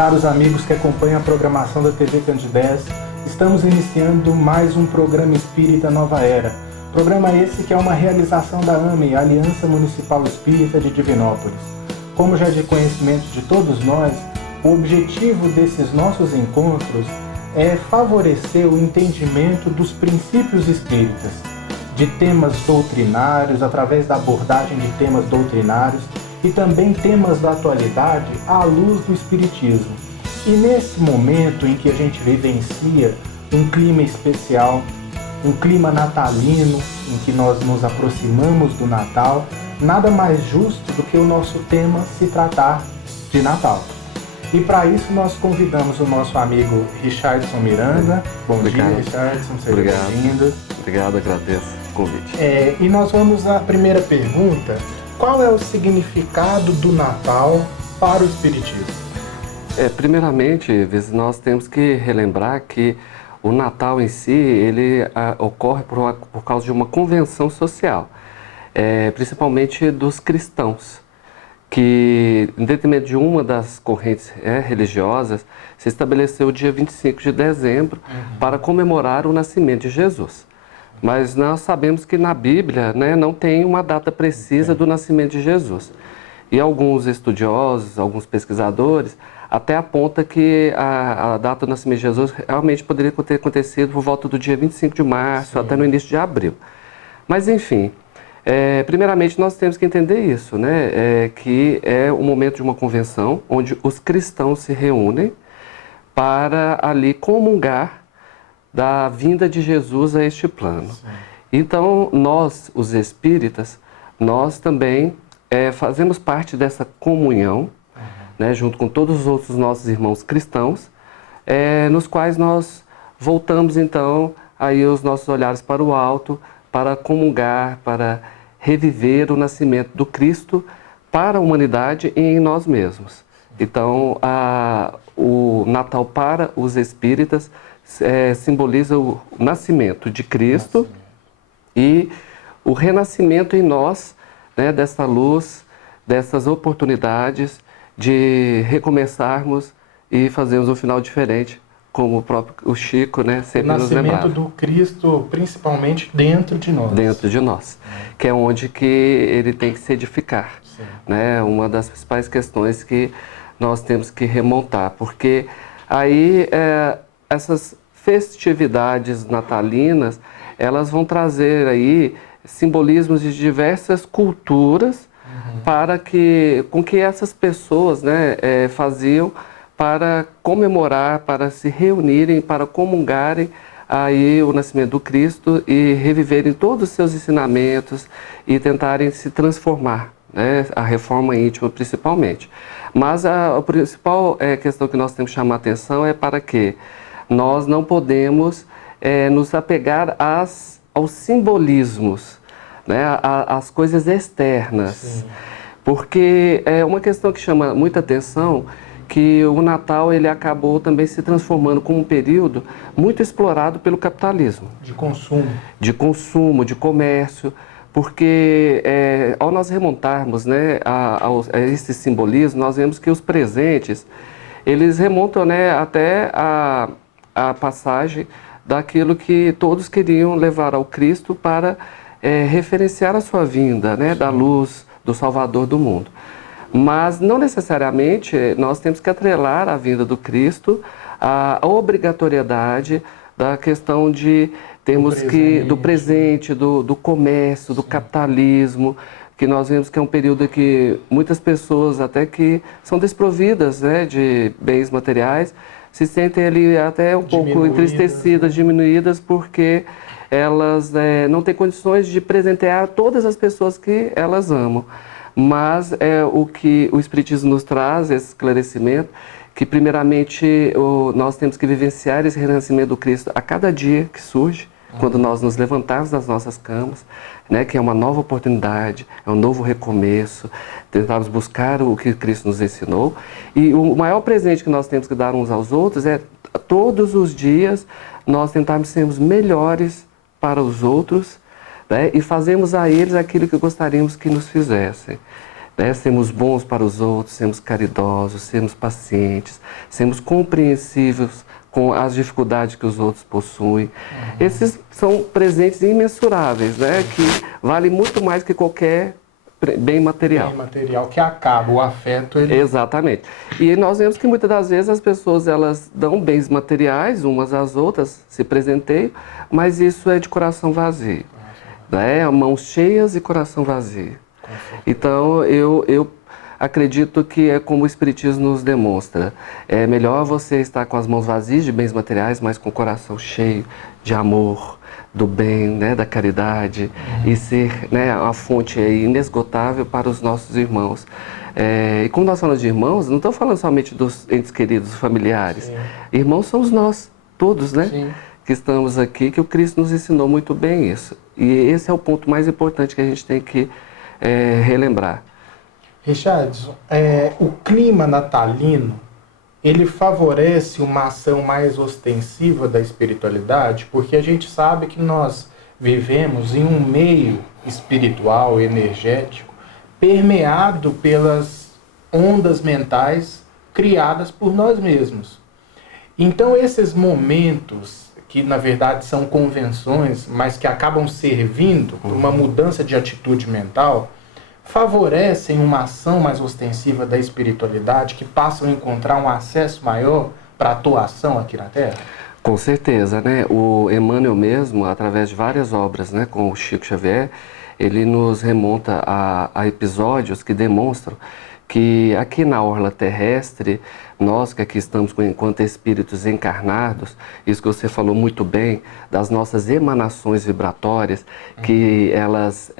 Caros amigos que acompanham a programação da TV Candidez, estamos iniciando mais um programa Espírita Nova Era. Programa esse que é uma realização da AME, Aliança Municipal Espírita de Divinópolis. Como já é de conhecimento de todos nós, o objetivo desses nossos encontros é favorecer o entendimento dos princípios espíritas, de temas doutrinários, através da abordagem de temas doutrinários e também temas da atualidade à luz do Espiritismo. E nesse momento em que a gente vivencia um clima especial, um clima natalino, em que nós nos aproximamos do Natal, nada mais justo do que o nosso tema se tratar de Natal. E para isso nós convidamos o nosso amigo Richardson Miranda. Bom dia, Richardson, seja bem-vindo. Obrigado, agradeço o convite. E nós vamos à primeira pergunta. Qual é o significado do Natal para o Espiritismo? Primeiramente, nós temos que relembrar que o Natal em si, ele ocorre por causa de uma convenção social, principalmente dos cristãos, que, em detrimento de uma das correntes religiosas, se estabeleceu o dia 25 de dezembro para comemorar o nascimento de Jesus. Mas nós sabemos que na Bíblia, não tem uma data precisa do nascimento de Jesus. E alguns estudiosos, alguns pesquisadores, até apontam que a data do nascimento de Jesus realmente poderia ter acontecido por volta do dia 25 de março, até no início de abril. Mas, enfim, primeiramente nós temos que entender isso, que é o momento de uma convenção onde os cristãos se reúnem para ali comungar da vinda de Jesus a este plano. Sim. Então, nós, os espíritas, nós também fazemos parte dessa comunhão, junto com todos os outros nossos irmãos cristãos, nos quais nós voltamos, então, aí os nossos olhares para o alto, para comungar, para reviver o nascimento do Cristo para a humanidade e em nós mesmos. Então, o Natal para os espíritas simboliza o nascimento de Cristo e o renascimento em nós, dessa luz, dessas oportunidades de recomeçarmos e fazermos um final diferente, como o próprio Chico sempre nos lembrava. O nascimento do Cristo, principalmente dentro de nós. Dentro de nós, que é onde que ele tem que se edificar. Uma das principais questões que nós temos que remontar, porque aí essas festividades natalinas, elas vão trazer aí simbolismos de diversas culturas com que essas pessoas faziam para comemorar, para se reunirem, para comungarem aí o nascimento do Cristo e reviverem todos os seus ensinamentos e tentarem se transformar, a reforma íntima principalmente. Mas a principal questão que nós temos que chamar a atenção é para que nós não podemos nos apegar aos simbolismos, às coisas externas. Sim. Porque é uma questão que chama muita atenção, que o Natal ele acabou também se transformando como um período muito explorado pelo capitalismo. De consumo. De consumo, de comércio, porque ao nós remontarmos a esse simbolismo, nós vemos que os presentes, eles remontam até a passagem daquilo que todos queriam levar ao Cristo para referenciar a sua vinda, da luz do Salvador do mundo. Mas não necessariamente nós temos que atrelar a vinda do Cristo à obrigatoriedade da questão de termos do presente, do comércio, do capitalismo, que nós vemos que é um período que muitas pessoas até que são desprovidas de bens materiais, se sentem ali até um pouco entristecidas, diminuídas, porque elas não têm condições de presentear todas as pessoas que elas amam. Mas o que o Espiritismo nos traz, esse esclarecimento, que primeiramente nós temos que vivenciar esse renascimento do Cristo a cada dia que surge, quando nós nos levantarmos das nossas camas, que é uma nova oportunidade, é um novo recomeço, tentarmos buscar o que Cristo nos ensinou. E o maior presente que nós temos que dar uns aos outros é, todos os dias, nós tentarmos sermos melhores para os outros, e fazermos a eles aquilo que gostaríamos que nos fizessem. né? Sermos bons para os outros, sermos caridosos, sermos pacientes, sermos compreensivos com as dificuldades que os outros possuem. Esses são presentes imensuráveis, né? Que valem muito mais que qualquer bem material. Bem material que acaba, o afeto... Ele... Exatamente. E nós vemos que muitas das vezes as pessoas elas dão bens materiais umas às outras, se presenteiam, mas isso é de coração vazio. Né? Mãos cheias e coração vazio. Então, eu acredito que é como o Espiritismo nos demonstra. É melhor você estar com as mãos vazias de bens materiais, mas com o coração cheio de amor, do bem, né, da caridade, e ser, né, uma fonte aí inesgotável para os nossos irmãos. E como nós falamos de irmãos, não estou falando somente dos entes queridos, familiares. Sim. Irmãos somos nós, todos, né? Sim. Que estamos aqui, que o Cristo nos ensinou muito bem isso. E esse é o ponto mais importante que a gente tem que relembrar. Richardson, o clima natalino, ele favorece uma ação mais ostensiva da espiritualidade, porque a gente sabe que nós vivemos em um meio espiritual, energético, permeado pelas ondas mentais criadas por nós mesmos. Então esses momentos, que na verdade são convenções, mas que acabam servindo para uma mudança de atitude mental, favorecem uma ação mais ostensiva da espiritualidade, que passam a encontrar um acesso maior para a atuação aqui na Terra? Com certeza, né? O Emmanuel mesmo, através de várias obras, né, com o Chico Xavier, ele nos remonta a episódios que demonstram que aqui na orla terrestre, nós que aqui estamos enquanto espíritos encarnados, isso que você falou muito bem, das nossas emanações vibratórias, que elas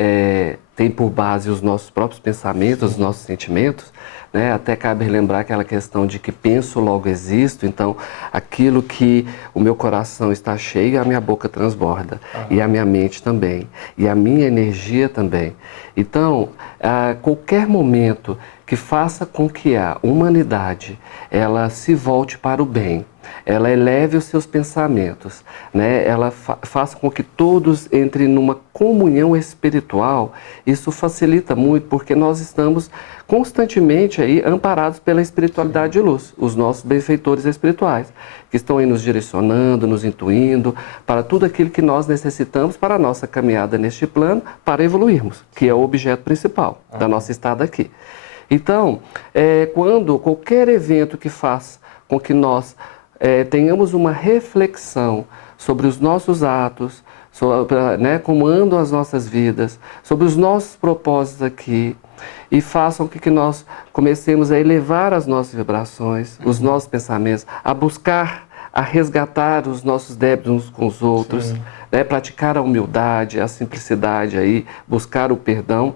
têm por base os nossos próprios pensamentos, os nossos sentimentos, né? Até cabe lembrar aquela questão de que penso, logo existo, então aquilo que o meu coração está cheio, a minha boca transborda, e a minha mente também, e a minha energia também. Então, a qualquer momento que faça com que a humanidade ela se volte para o bem, ela eleve os seus pensamentos, né? Ela faça com que todos entrem numa comunhão espiritual. Isso facilita muito, porque nós estamos constantemente aí amparados pela espiritualidade de luz, os nossos benfeitores espirituais, que estão aí nos direcionando, nos intuindo para tudo aquilo que nós necessitamos para a nossa caminhada neste plano, para evoluirmos, que é o objeto principal da nossa estada aqui. Então, quando qualquer evento que faça com que nós tenhamos uma reflexão sobre os nossos atos, sobre, né, como andam as nossas vidas, sobre os nossos propósitos aqui, e façam com que nós comecemos a elevar as nossas vibrações, os nossos pensamentos, a buscar, a resgatar os nossos débitos uns com os outros, né, praticar a humildade, a simplicidade aí, buscar o perdão.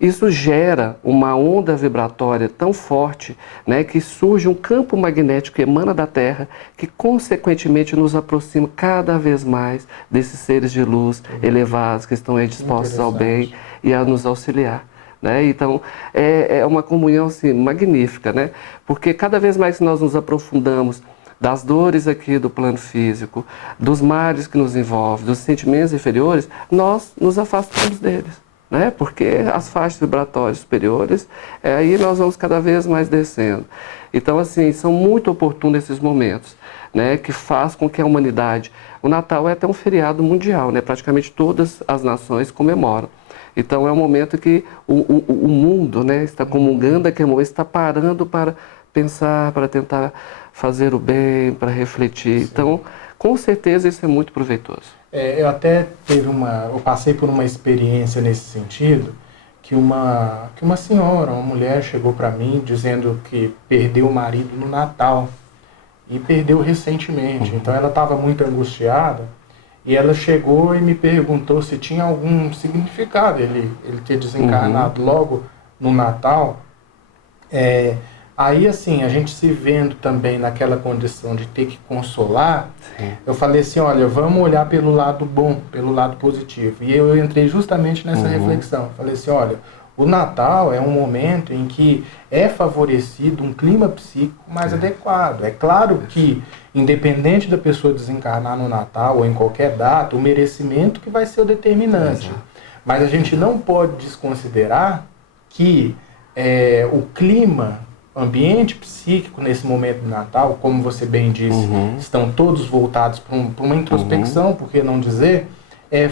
Isso gera uma onda vibratória tão forte, né, que surge um campo magnético que emana da Terra, que consequentemente nos aproxima cada vez mais desses seres de luz elevados, que estão aí dispostos ao bem e a nos auxiliar. Né? Então, é uma comunhão assim, magnífica, né? Porque cada vez mais que nós nos aprofundamos das dores aqui do plano físico, dos males que nos envolvem, dos sentimentos inferiores, nós nos afastamos deles. Né? Porque as faixas vibratórias superiores, aí nós vamos cada vez mais descendo. Então, assim, são muito oportunos esses momentos, né? Que faz com que a humanidade... O Natal é até um feriado mundial, né? Praticamente todas as nações comemoram. Então, é um momento que o mundo, né, está comungando aquele momento, está parando para pensar, para tentar fazer o bem, para refletir. Sim. Então, com certeza, isso é muito proveitoso. Eu até eu passei por uma experiência nesse sentido, que uma senhora, uma mulher chegou para mim dizendo que perdeu o marido no Natal e perdeu recentemente. Então ela estava muito angustiada e ela chegou e me perguntou se tinha algum significado ele ter desencarnado logo no Natal. Aí, assim, a gente se vendo também naquela condição de ter que consolar, eu falei assim, olha, vamos olhar pelo lado bom, pelo lado positivo. E eu entrei justamente nessa reflexão. Falei assim, olha, o Natal é um momento em que é favorecido um clima psíquico mais adequado. É claro que, independente da pessoa desencarnar no Natal ou em qualquer data, o merecimento que vai ser o determinante. Mas a gente não pode desconsiderar que o clima, o ambiente psíquico nesse momento do Natal, como você bem disse, estão todos voltados para uma introspecção, por que não dizer,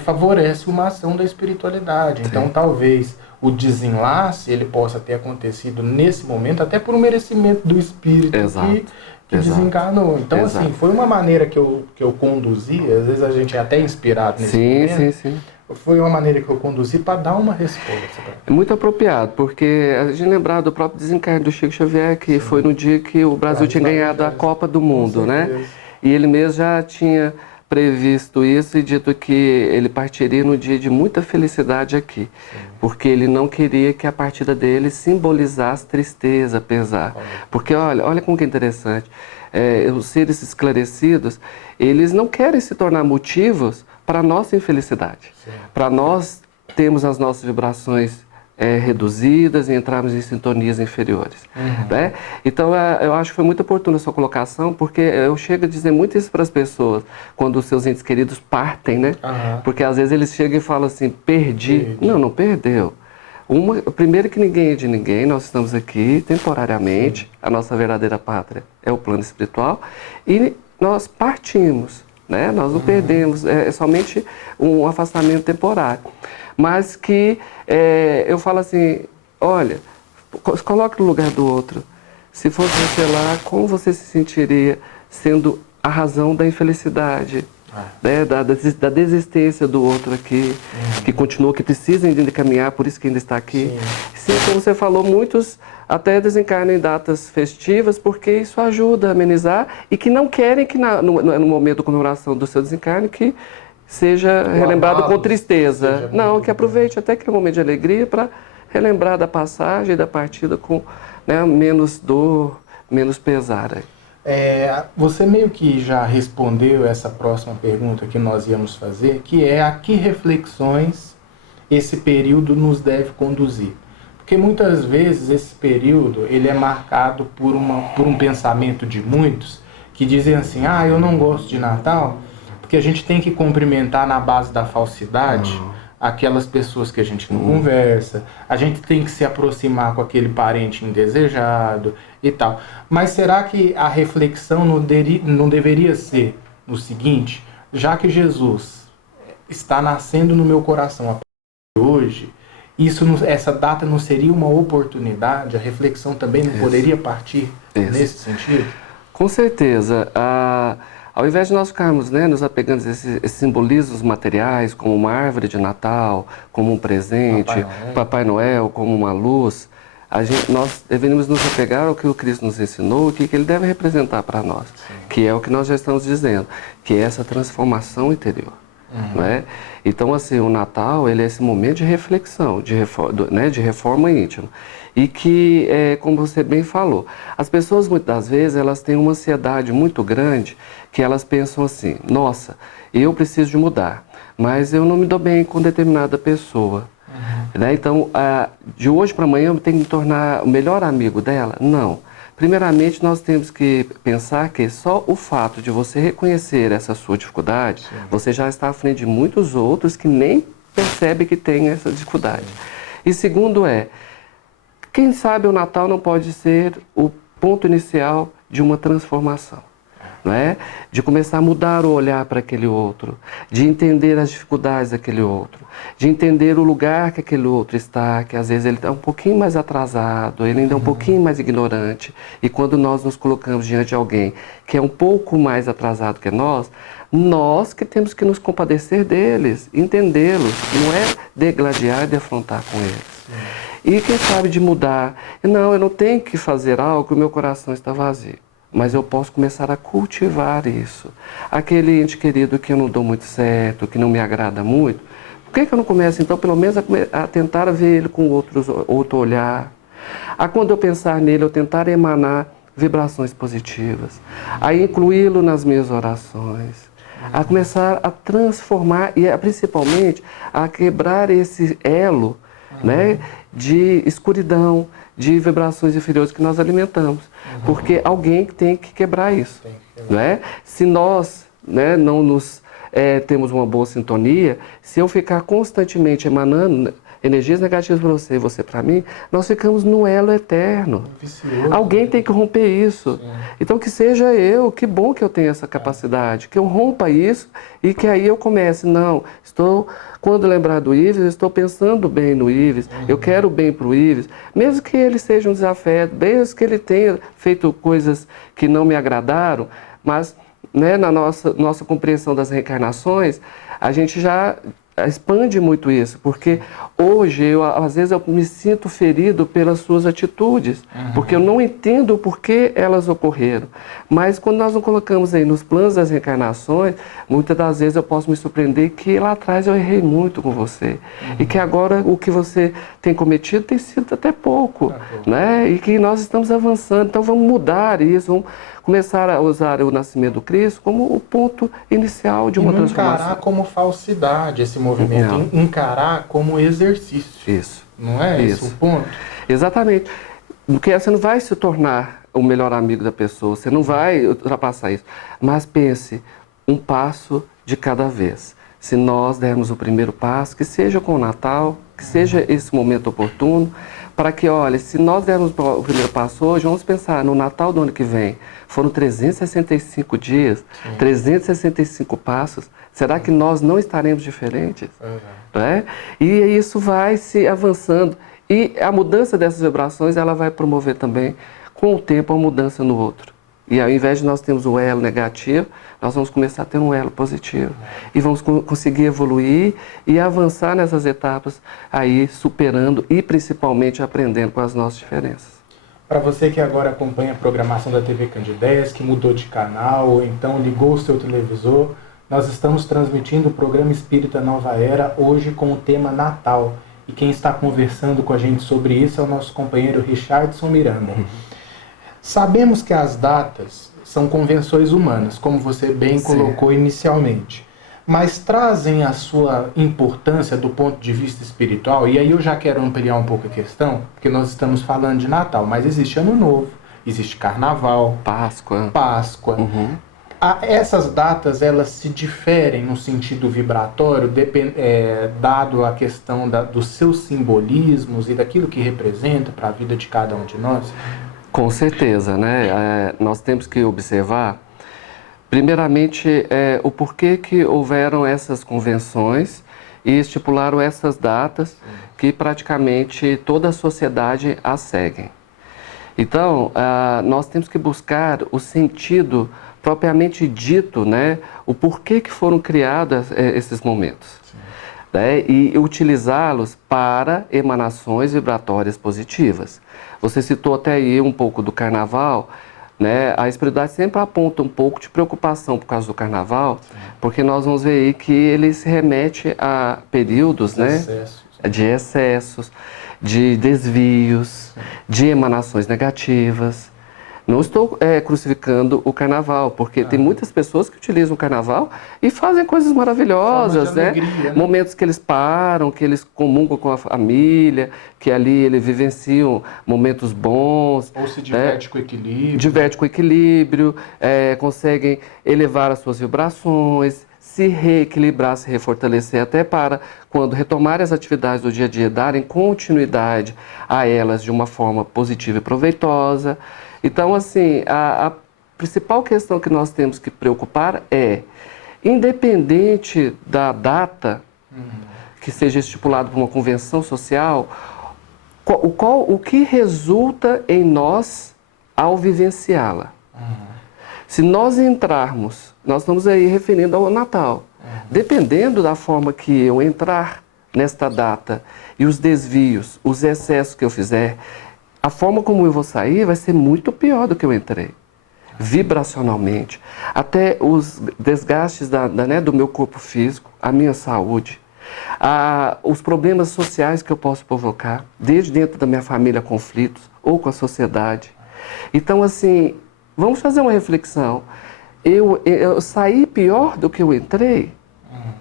favorece uma ação da espiritualidade. Sim. Então, talvez o desenlace ele possa ter acontecido nesse momento, até por um merecimento do espírito que desencarnou. Então, assim, foi uma maneira que eu conduzi, às vezes a gente é até inspirado nesse momento. Sim. Foi uma maneira que eu conduzi para dar uma resposta. É muito apropriado, porque a gente lembrar do próprio desencarne do Chico Xavier, que foi no dia que o Brasil tinha ganhado a Copa do Mundo, né? E ele mesmo já tinha previsto isso e dito que ele partiria no dia de muita felicidade aqui, porque ele não queria que a partida dele simbolizasse tristeza, pesar. Porque olha como que é interessante, os seres esclarecidos, eles não querem se tornar motivos para a nossa infelicidade, para nós termos as nossas vibrações reduzidas e entrarmos em sintonias inferiores. Né? Então, eu acho que foi muito oportuna a sua colocação, porque eu chego a dizer muito isso para as pessoas, quando os seus entes queridos partem, né? Porque às vezes eles chegam e falam assim, perdi. Não perdeu. Primeiro que ninguém é de ninguém, nós estamos aqui temporariamente, a nossa verdadeira pátria é o plano espiritual, e nós partimos. Né? Nós não perdemos, é somente um afastamento temporário. Mas que eu falo assim, olha, coloque no lugar do outro. Se fosse você lá, como você se sentiria sendo a razão da infelicidade, né? da desistência do outro aqui, que continua, que precisa ainda caminhar, por isso que ainda está aqui. Sim, como você falou, muitos até desencarnam em datas festivas, porque isso ajuda a amenizar, e que não querem que no momento da comemoração do seu desencarne que seja relembrado com tristeza. Não, que aproveite até aquele momento de alegria para relembrar da passagem e da partida com menos dor, menos pesar. Você meio que já respondeu essa próxima pergunta que nós íamos fazer, que é a que reflexões esse período nos deve conduzir. Porque muitas vezes esse período ele é marcado por um pensamento de muitos que dizem assim, eu não gosto de Natal porque a gente tem que cumprimentar na base da falsidade aquelas pessoas que a gente não conversa, a gente tem que se aproximar com aquele parente indesejado e tal. Mas será que a reflexão não deveria ser no seguinte, já que Jesus está nascendo no meu coração a partir de hoje, essa data não seria uma oportunidade? A reflexão também não poderia partir nesse sentido? Com certeza. Ao invés de nós ficarmos nos apegando a esses simbolismos materiais, como uma árvore de Natal, como um presente, Papai Noel, como uma luz, nós devemos nos apegar ao que o Cristo nos ensinou, o que ele deve representar para nós, que é o que nós já estamos dizendo, que é essa transformação interior. Não é? Então, assim, o Natal ele é esse momento de reflexão, de reforma íntima. E que, como você bem falou, as pessoas muitas das vezes elas têm uma ansiedade muito grande, que elas pensam assim, nossa, eu preciso de mudar, mas eu não me dou bem com determinada pessoa. Né? Então, de hoje para amanhã eu tenho que me tornar o melhor amigo dela? Não. Primeiramente, nós temos que pensar que só o fato de você reconhecer essa sua dificuldade, você já está à frente de muitos outros que nem percebem que tem essa dificuldade. E segundo quem sabe o Natal não pode ser o ponto inicial de uma transformação. Não é? De começar a mudar o olhar para aquele outro, de entender as dificuldades daquele outro, de entender o lugar que aquele outro está, que às vezes ele está um pouquinho mais atrasado, ele ainda é um pouquinho mais ignorante, e quando nós nos colocamos diante de alguém que é um pouco mais atrasado que nós que temos que nos compadecer deles, entendê-los, não é degladiar e defrontar com eles. E quem sabe de mudar, não, eu não tenho que fazer algo, o meu coração está vazio. Mas eu posso começar a cultivar isso. Aquele ente querido que eu não dou muito certo, que não me agrada muito, por que eu não começo, então, pelo menos a tentar ver ele com outro olhar? Quando eu pensar nele, eu tentar emanar vibrações positivas, a incluí-lo nas minhas orações, a começar a transformar e, principalmente, a quebrar esse elo de escuridão, de vibrações inferiores que nós alimentamos. Porque alguém tem que quebrar isso. Se nós não nos temos uma boa sintonia, se eu ficar constantemente emanando energias negativas para você e você para mim, nós ficamos no elo eterno. Vicioso. Alguém tem que romper isso. Sim. Então que seja eu, que bom que eu tenho essa capacidade, que eu rompa isso e que aí eu comece, não, quando lembrar do Ives, eu estou pensando bem no Ives, eu quero bem para o Ives, mesmo que ele seja um desafeto, mesmo que ele tenha feito coisas que não me agradaram, mas né, na nossa compreensão das reencarnações, a gente já expande muito isso, porque hoje, às vezes, eu me sinto ferido pelas suas atitudes, porque eu não entendo por que elas ocorreram. Mas quando nós não colocamos aí nos planos das reencarnações, muitas das vezes eu posso me surpreender que lá atrás eu errei muito com você. E que agora o que você tem cometido tem sido até pouco, né? E que nós estamos avançando. Então vamos mudar isso, vamos começar a usar o nascimento do Cristo como o ponto inicial de uma transformação. Encarar como falsidade esse movimento, encarar como exercício. Isso. Não é esse o ponto? Exatamente. Porque você não vai se tornar o melhor amigo da pessoa, você não vai ultrapassar isso. Mas pense, um passo de cada vez. Se nós dermos o primeiro passo, que seja com o Natal, que seja esse momento oportuno, para que, olha, se nós dermos o primeiro passo hoje, vamos pensar no Natal do ano que vem. Foram 365 dias, 365 passos. Será que nós não estaremos diferentes? Né? E isso vai se avançando. E a mudança dessas vibrações, ela vai promover também, com o tempo, a mudança no outro. E ao invés de nós termos o elo negativo, nós vamos começar a ter um elo positivo. E vamos conseguir evoluir e avançar nessas etapas, aí superando e principalmente aprendendo com as nossas diferenças. Para você que agora acompanha a programação da TV Candidez, que mudou de canal ou então ligou o seu televisor, nós estamos transmitindo o programa Espírita Nova Era hoje com o tema Natal. E quem está conversando com a gente sobre isso é o nosso companheiro Richardson Miranda. Sabemos que as datas são convenções humanas, como você bem colocou inicialmente, mas trazem a sua importância do ponto de vista espiritual, e aí eu já quero ampliar um pouco a questão, porque nós estamos falando de Natal, mas existe Ano Novo, existe Carnaval, Páscoa. Essas datas, elas se diferem no sentido vibratório, dado a questão dos seus simbolismos e daquilo que representa para a vida de cada um de nós? Com certeza, né? Nós temos que observar, primeiramente, o porquê que houveram essas convenções e estipularam essas datas que praticamente toda a sociedade as segue. Então, nós temos que buscar o sentido propriamente dito, né? O porquê que foram criados esses momentos. Né? E utilizá-los para emanações vibratórias positivas. Você citou até aí um pouco do Carnaval, né? A espiritualidade sempre aponta um pouco de preocupação por causa do Carnaval, porque nós vamos ver aí que ele se remete a períodos, de excessos, de desvios, de emanações negativas. Não estou crucificando o Carnaval, porque tem muitas pessoas que utilizam o Carnaval e fazem coisas maravilhosas, né? Alegria, né? Momentos que eles param, que eles comungam com a família, que ali eles vivenciam momentos bons. Ou se diverte com equilíbrio. Diverte com equilíbrio, conseguem elevar as suas vibrações, se reequilibrar, se refortalecer, até para, quando retomarem as atividades do dia a dia, darem continuidade a elas de uma forma positiva e proveitosa. Então, assim, a principal questão que nós temos que preocupar é, independente da data que seja estipulado por uma convenção social, o que resulta em nós ao vivenciá-la. Se nós entrarmos, nós estamos aí referindo ao Natal, dependendo da forma que eu entrar nesta data e os desvios, os excessos que eu fizer, a forma como eu vou sair vai ser muito pior do que eu entrei, vibracionalmente. Até os desgastes do meu corpo físico, a minha saúde, os problemas sociais que eu posso provocar, desde dentro da minha família, conflitos, ou com a sociedade. Então, assim, vamos fazer uma reflexão. Eu saí pior do que eu entrei,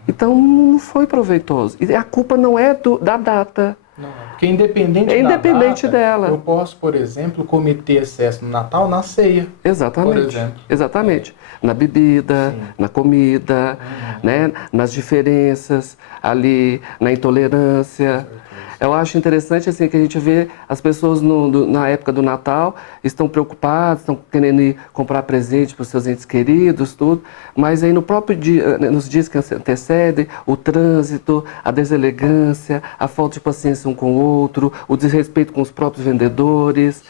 então não foi proveitoso. E a culpa não é da data. Não, porque independente, independente da data, dela. eu posso, por exemplo, cometer excesso no Natal na ceia. Exatamente. Por exemplo. Exatamente. Na bebida, Sim. na comida, né? Nas diferenças, ali, na intolerância. Eu acho interessante assim que a gente vê as pessoas na época do Natal estão preocupadas, estão querendo ir comprar presente para os seus entes queridos, tudo, mas aí no próprio dia, nos dias que antecedem, o trânsito, a deselegância, a falta de paciência um com o outro, o desrespeito com os próprios vendedores,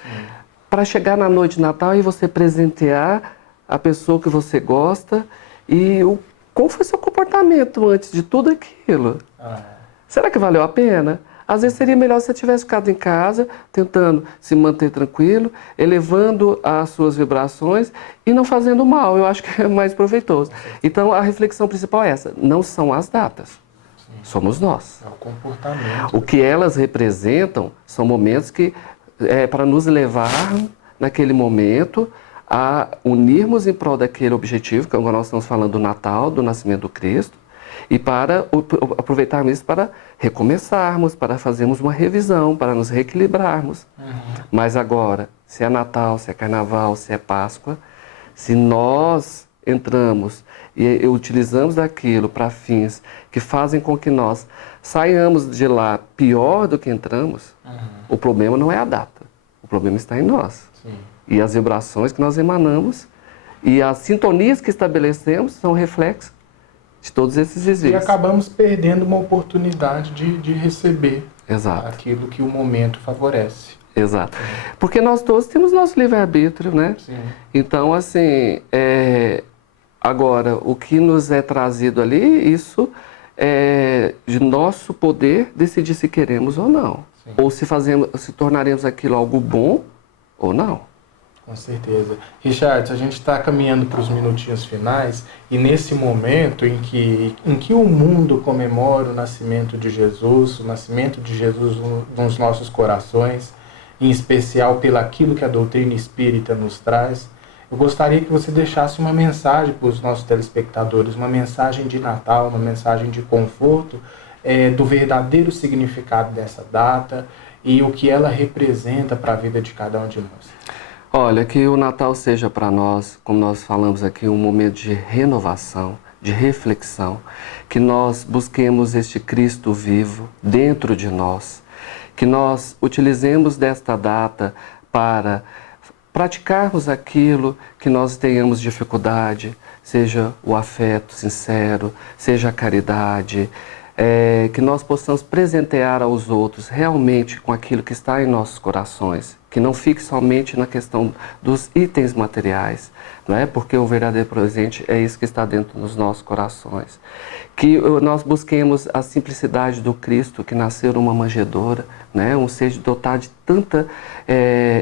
para chegar na noite de Natal e você presentear a pessoa que você gosta e qual foi seu comportamento antes de tudo aquilo? Será que valeu a pena? Às vezes seria melhor se você tivesse ficado em casa, tentando se manter tranquilo, elevando as suas vibrações e não fazendo mal. Eu acho que é mais proveitoso. Então a reflexão principal é essa, não são as datas, somos nós. É o comportamento. O que elas representam são momentos que para nos levar naquele momento a unirmos em prol daquele objetivo, que agora nós estamos falando do Natal, do nascimento do Cristo, e para aproveitarmos isso para recomeçarmos, para fazermos uma revisão, para nos reequilibrarmos. Mas agora, se é Natal, se é Carnaval, se é Páscoa, se nós entramos e utilizamos daquilo para fins que fazem com que nós saiamos de lá pior do que entramos, o problema não é a data, o problema está em nós. Sim. E as vibrações que nós emanamos e as sintonias que estabelecemos são reflexos de todos esses desvios. E acabamos perdendo uma oportunidade de receber Exato. aquilo que o momento favorece. Exato. Porque nós todos temos nosso livre-arbítrio, né? Sim. Então, assim, agora, o que nos é trazido ali, isso é de nosso poder decidir se queremos ou não. Sim. Ou se tornaremos aquilo algo bom ou não. Com certeza. Richard, a gente está caminhando para os minutinhos finais e nesse momento em que o mundo comemora o nascimento de Jesus, nos nossos corações, em especial pelaquilo que a doutrina espírita nos traz, eu gostaria que você deixasse uma mensagem para os nossos telespectadores, uma mensagem de Natal, uma mensagem de conforto, do verdadeiro significado dessa data e o que ela representa para a vida de cada um de nós. Olha, que o Natal seja para nós, como nós falamos aqui, um momento de renovação, de reflexão, que nós busquemos este Cristo vivo dentro de nós, que nós utilizemos desta data para praticarmos aquilo que nós tenhamos dificuldade, seja o afeto sincero, seja a caridade, que nós possamos presentear aos outros realmente com aquilo que está em nossos corações, que não fique somente na questão dos itens materiais, não é? Porque o verdadeiro presente é isso que está dentro dos nossos corações. Que nós busquemos a simplicidade do Cristo, que nasceu numa manjedoura, né? Um ser dotado de tanta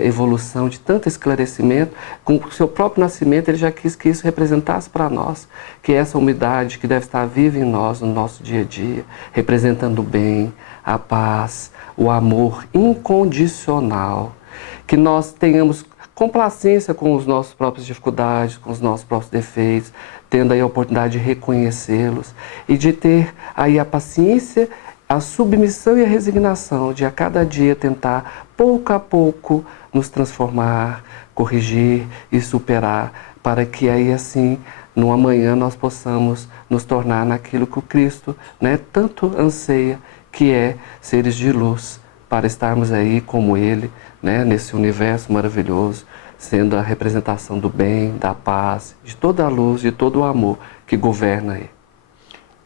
evolução, de tanto esclarecimento. Com o seu próprio nascimento, ele já quis que isso representasse para nós, que essa humildade que deve estar viva em nós, no nosso dia a dia, representando o bem, a paz, o amor incondicional. Que nós tenhamos complacência com as nossas próprias dificuldades, com os nossos próprios defeitos, tendo aí a oportunidade de reconhecê-los e de ter aí a paciência, a submissão e a resignação de a cada dia tentar, pouco a pouco, nos transformar, corrigir e superar, para que aí assim, no amanhã, nós possamos nos tornar naquilo que o Cristo, né, tanto anseia, que é seres de luz, para estarmos aí como Ele, né, nesse universo maravilhoso, sendo a representação do bem, da paz, de toda a luz, de todo o amor que governa aí.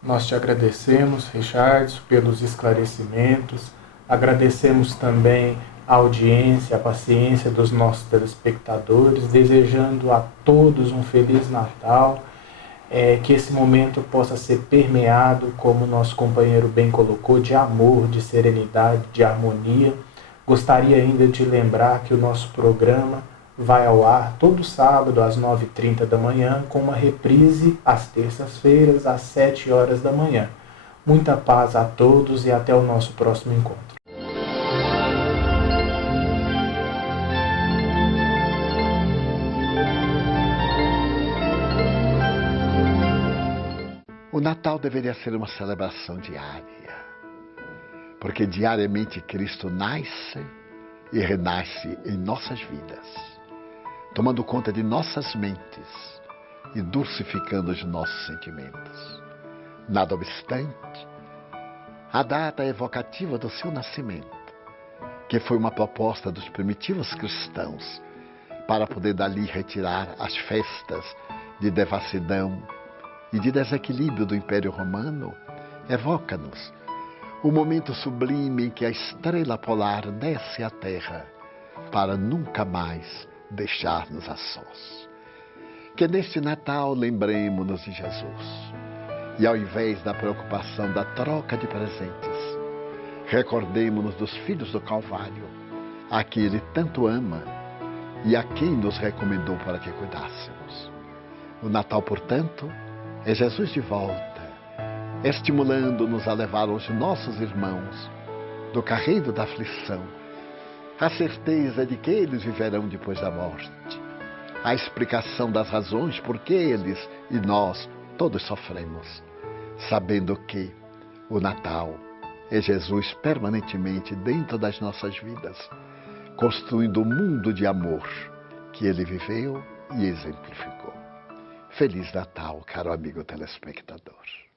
Nós te agradecemos, Richard, pelos esclarecimentos. Agradecemos também a audiência, a paciência dos nossos telespectadores, desejando a todos um Feliz Natal, que esse momento possa ser permeado, como nosso companheiro bem colocou, de amor, de serenidade, de harmonia. Gostaria ainda de lembrar que o nosso programa vai ao ar todo sábado às 9h30 da manhã, com uma reprise às terças-feiras às 7 horas da manhã. Muita paz a todos e até o nosso próximo encontro. O Natal deveria ser uma celebração diária, porque diariamente Cristo nasce e renasce em nossas vidas, tomando conta de nossas mentes e dulcificando os nossos sentimentos. Nada obstante, a data é evocativa do seu nascimento, que foi uma proposta dos primitivos cristãos para poder dali retirar as festas de devassidão e de desequilíbrio do Império Romano, evoca-nos o momento sublime em que a estrela polar desce à Terra para nunca mais deixar-nos a sós. Que neste Natal lembremos-nos de Jesus e, ao invés da preocupação da troca de presentes, recordemos-nos dos filhos do Calvário, a quem Ele tanto ama e a quem nos recomendou para que cuidássemos. O Natal, portanto, é Jesus de volta, estimulando-nos a levar aos nossos irmãos do carreiro da aflição a certeza de que eles viverão depois da morte, a explicação das razões por que eles e nós todos sofremos, sabendo que o Natal é Jesus permanentemente dentro das nossas vidas, construindo o mundo de amor que Ele viveu e exemplificou. Feliz Natal, caro amigo telespectador.